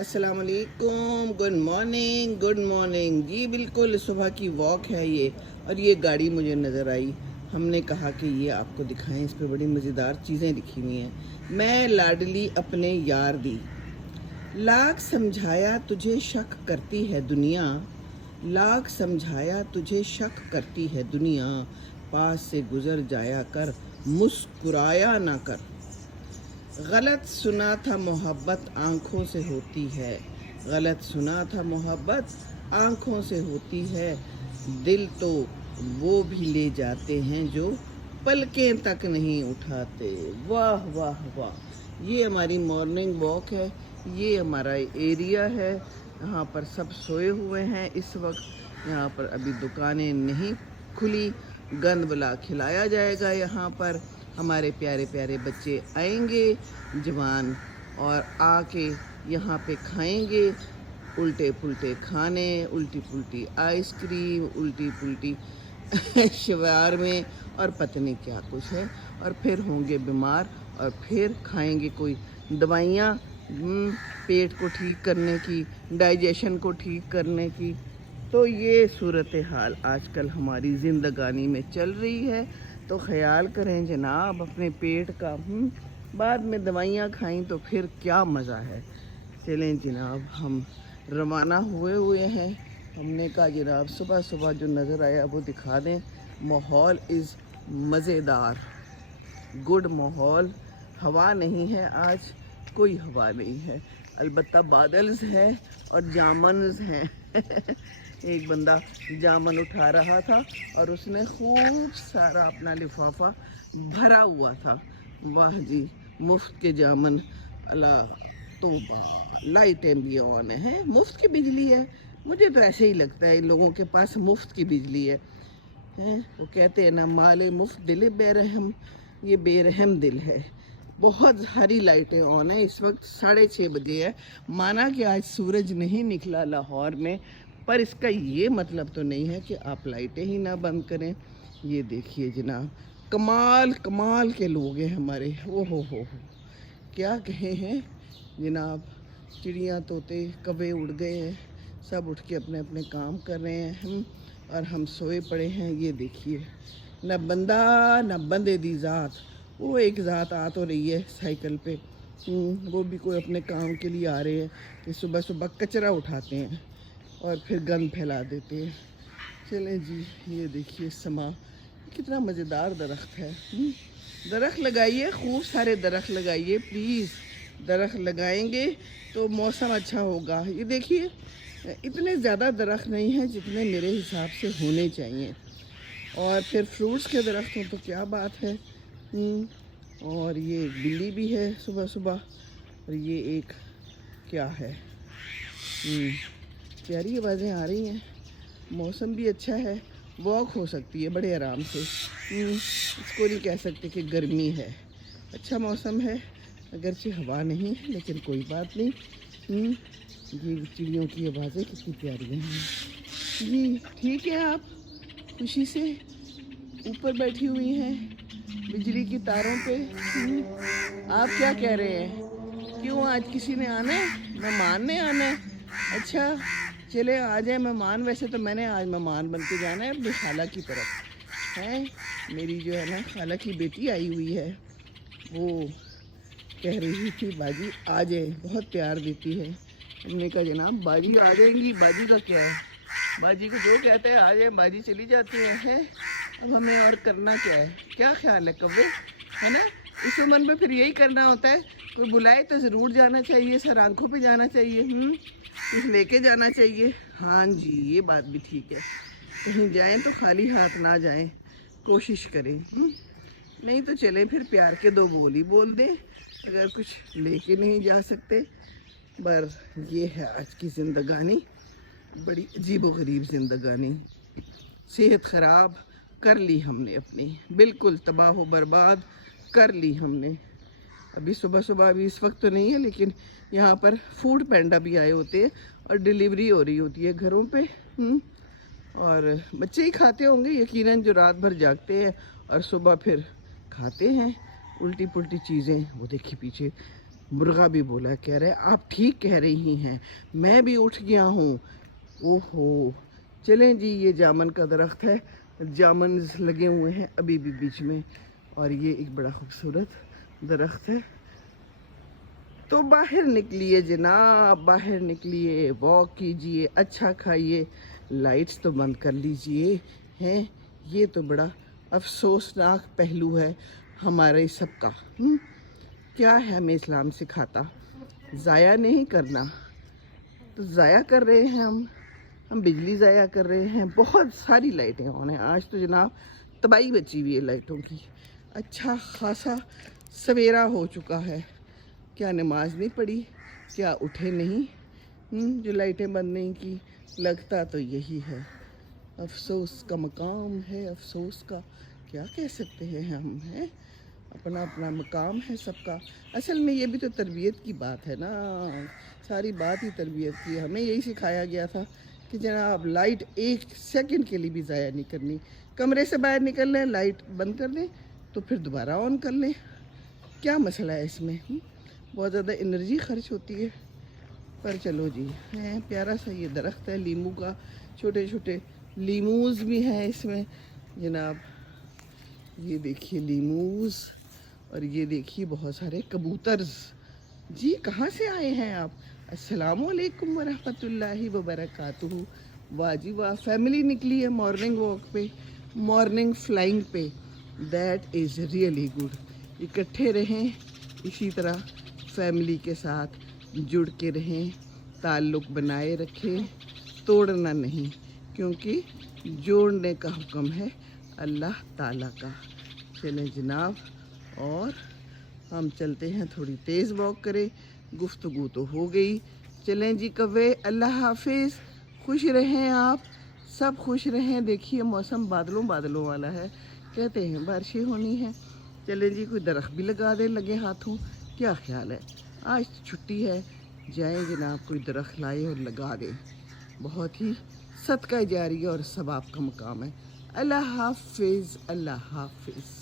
अस्सलाम वालेकुम, good morning जी। बिल्कुल सुबह की वॉक है ये। और ये गाड़ी मुझे नज़र आई, हमने कहा कि ये आपको दिखाएं। इस पर बड़ी मज़ेदार चीज़ें लिखी हुई हैं। मैं लाडली अपने यार दी, लाख समझाया तुझे शक करती है दुनिया, लाख समझाया तुझे शक करती है दुनिया, पास से गुजर जाया कर, मुस्कुराया ना कर। गलत सुना था मोहब्बत आँखों से होती है, गलत सुना था मोहब्बत आँखों से होती है, दिल तो वो भी ले जाते हैं जो पलकें तक नहीं उठाते। वाह वाह वाह। ये हमारी मॉर्निंग वॉक है, ये हमारा एरिया है। यहाँ पर सब सोए हुए हैं इस वक्त। यहाँ पर अभी दुकानें नहीं खुली, गंद बला खिलाया जाएगा। यहाँ पर हमारे प्यारे प्यारे बच्चे आएंगे जवान, और आके यहाँ पे खाएंगे उल्टे पुल्टे खाने, उल्टी पुल्टी आइसक्रीम, उल्टी पुल्टी शवार में, और पता नहीं क्या कुछ है। और फिर होंगे बीमार, और फिर खाएंगे कोई दवाइयाँ पेट को ठीक करने की, डाइजेशन को ठीक करने की। तो ये सूरत हाल आजकल हमारी ज़िंदगानी में चल रही है। तो ख्याल करें जनाब अपने पेट का। बाद में दवाइयाँ खाएं तो फिर क्या मज़ा है। चलें जनाब, हम रवाना हुए हैं। हमने कहा जनाब सुबह सुबह जो नज़र आया वो दिखा दें। माहौल इज़ मज़ेदार, गुड माहौल। हवा नहीं है आज, कोई हवा नहीं है, अलबत्ता बादल्स हैं और जामन्स हैं। एक बंदा जामन उठा रहा था और उसने खूब सारा अपना लिफाफा भरा हुआ था। वाह जी, मुफ्त के जामन। अल्लाह तौबा, लाइटें भी ऑन हैं, मुफ्त की बिजली है। मुझे तो ऐसे ही लगता है इन लोगों के पास मुफ्त की बिजली है। वो कहते हैं ना, माले मुफ्त दिल बेरहम, ये बेरहम दिल है। बहुत सारी लाइटें ऑन है। इस वक्त 6:30 बजे है। माना कि आज सूरज नहीं निकला लाहौर में, पर इसका ये मतलब तो नहीं है कि आप लाइटें ही ना बंद करें। ये देखिए जनाब, कमाल कमाल के लोग हैं हमारे। ओ हो, क्या कहे हैं जनाब। चिड़ियाँ तोते कौवे उड़ गए हैं, सब उठ के अपने अपने काम कर रहे हैं। और हम सोए पड़े हैं। ये देखिए, न बंदा न बंदे दी ज़ात। वो एक ज़ात आ तो रही है साइकिल पे, वो भी कोई अपने काम के लिए आ रहे हैं कि सुबह सुबह कचरा उठाते हैं और फिर गंद फैला देते हैं। चलें जी, ये देखिए समा, कितना मज़ेदार दरख्त है। दरख्त लगाइए, खूब सारे दरख्त लगाइए प्लीज़। दरख्त लगाएंगे तो मौसम अच्छा होगा। ये देखिए, इतने ज़्यादा दरख्त नहीं हैं जितने मेरे हिसाब से होने चाहिए। और फिर फ्रूट्स के दरख्त हों तो क्या बात है। और ये एक बिल्ली भी है सुबह सुबह, और ये एक क्या है। प्यारी आवाज़ें आ रही हैं, मौसम भी अच्छा है, वॉक हो सकती है बड़े आराम से। इसको नहीं कह सकते कि गर्मी है, अच्छा मौसम है। अगरचे हवा नहीं है लेकिन कोई बात नहीं। ये चिड़ियों की आवाज़ें कितनी प्यारी हैं जी। ठीक है, आप खुशी से ऊपर बैठी हुई हैं बिजली की तारों पे। आप क्या कह रहे हैं, क्यों आज किसी ने आना है, मेहमान ने आना है? अच्छा चले आ जाए मेहमान। वैसे तो मैंने आज मेहमान बन के जाना है अपनी खाला की तरफ। है मेरी जो है ना खाला की बेटी आई हुई है, वो कह रही थी बाजी आ जाए, बहुत प्यार देती है। हमने कहा जनाब बाजी आ जाएंगी, बाजी का क्या है, बाजी को जो कहते हैं आ जाए, बाजी चली जाती है। अब हमें और करना क्या है। क्या ख्याल है कव्वे, है ना? इस उम्र में फिर यही करना होता है, कोई बुलाए तो ज़रूर जाना चाहिए, सर आंखों पे जाना चाहिए, कुछ लेके जाना चाहिए। हाँ जी, ये बात भी ठीक है, कहीं जाएं तो खाली हाथ ना जाएं, कोशिश करें। नहीं तो चलें फिर प्यार के दो बोल ही बोल दें, अगर कुछ लेके नहीं जा सकते। पर ये है आज की ज़िंदगानी, बड़ी अजीब व गरीब ज़िंदगानी। सेहत ख़राब कर ली हमने अपनी, बिल्कुल तबाह व बर्बाद कर ली हमने। अभी सुबह सुबह, अभी इस वक्त तो नहीं है, लेकिन यहाँ पर फूड पैंडा भी आए होते हैं और डिलीवरी हो रही होती है घरों पे। और बच्चे ही खाते होंगे यकीनन, जो रात भर जागते हैं और सुबह फिर खाते हैं उल्टी पुल्टी चीज़ें। वो देखिए पीछे مرغا بھی بولا، کہہ رہے آپ ٹھیک کہہ رہی ہیں، میں بھی اٹھ گیا ہوں۔ اوہو، چلیں جی، یہ جامن کا درخت ہے، جامنز لگے ہوئے ہیں ابھی بھی بیچ میں، اور یہ ایک بڑا خوبصورت درخت ہے۔ تو باہر نکلیے جناب، باہر نکلیے، واک کیجئے، اچھا کھائیے، لائٹس تو بند کر لیجئے ہیں۔ یہ تو بڑا افسوسناک پہلو ہے ہمارے سب کا۔ کیا ہے ہمیں اسلام سکھاتا؟ ضائع نہیں کرنا، تو ضائع کر رہے ہیں ہم بجلی ضائع کر رہے ہیں۔ بہت ساری لائٹیں آن ہیں آج تو جناب، تباہی بچی ہوئی ہے لائٹوں کی۔ اچھا خاصا سویرا ہو چکا ہے، کیا نماز نہیں پڑھی؟ کیا اٹھے نہیں جو لائٹیں بند نہیں کی؟ لگتا تو یہی ہے۔ افسوس کا مقام ہے، افسوس کا کیا کہہ سکتے ہیں ہم، ہیں اپنا اپنا مقام ہے سب کا۔ اصل میں یہ بھی تو تربیت کی بات ہے نا، ساری بات ہی تربیت کی ہے۔ ہمیں یہی سکھایا گیا تھا کہ جناب لائٹ ایک سیکنڈ کے لیے بھی ضائع نہیں کرنی، کمرے سے باہر نکل لیں لائٹ بند کر دیں تو پھر دوبارہ آن کر لیں۔ کیا مسئلہ ہے اس میں؟ بہت زیادہ انرجی خرچ ہوتی ہے، پر چلو جی، ہے پیارا سا یہ درخت ہے لیمو کا، چھوٹے چھوٹے لیموز بھی ہیں اس میں جناب۔ یہ دیکھیے لیموز، اور یہ دیکھیے بہت سارے کبوترز۔ جی کہاں سے آئے ہیں آپ؟ السلام علیکم ورحمۃ اللہ وبرکاتہ۔ واہ جی واہ، فیملی نکلی ہے مارننگ واک پہ، مارننگ فلائنگ پہ، دیٹ از ریئلی گڈ۔ اکٹھے رہیں، اسی طرح فیملی کے ساتھ جڑ کے رہیں، تعلق بنائے رکھیں، توڑنا نہیں، کیونکہ جوڑنے کا حکم ہے اللہ تعالیٰ کا۔ چلیں جناب، اور ہم چلتے ہیں تھوڑی تیز واک کریں، گفتگو تو ہو گئی۔ چلیں جی کوے، اللہ حافظ، خوش رہیں آپ سب، خوش رہیں۔ دیکھیے موسم بادلوں بادلوں والا ہے، کہتے ہیں بارشیں ہونی ہیں۔ چلیں جی، کوئی درخت بھی لگا دیں لگے ہاتھوں، کیا خیال ہے؟ آج چھٹی ہے، جائیں جناب کوئی درخت لائے اور لگا دیں، بہت ہی صدقہ جاریہ اور ثواب کا مقام ہے۔ اللہ حافظ، اللہ حافظ۔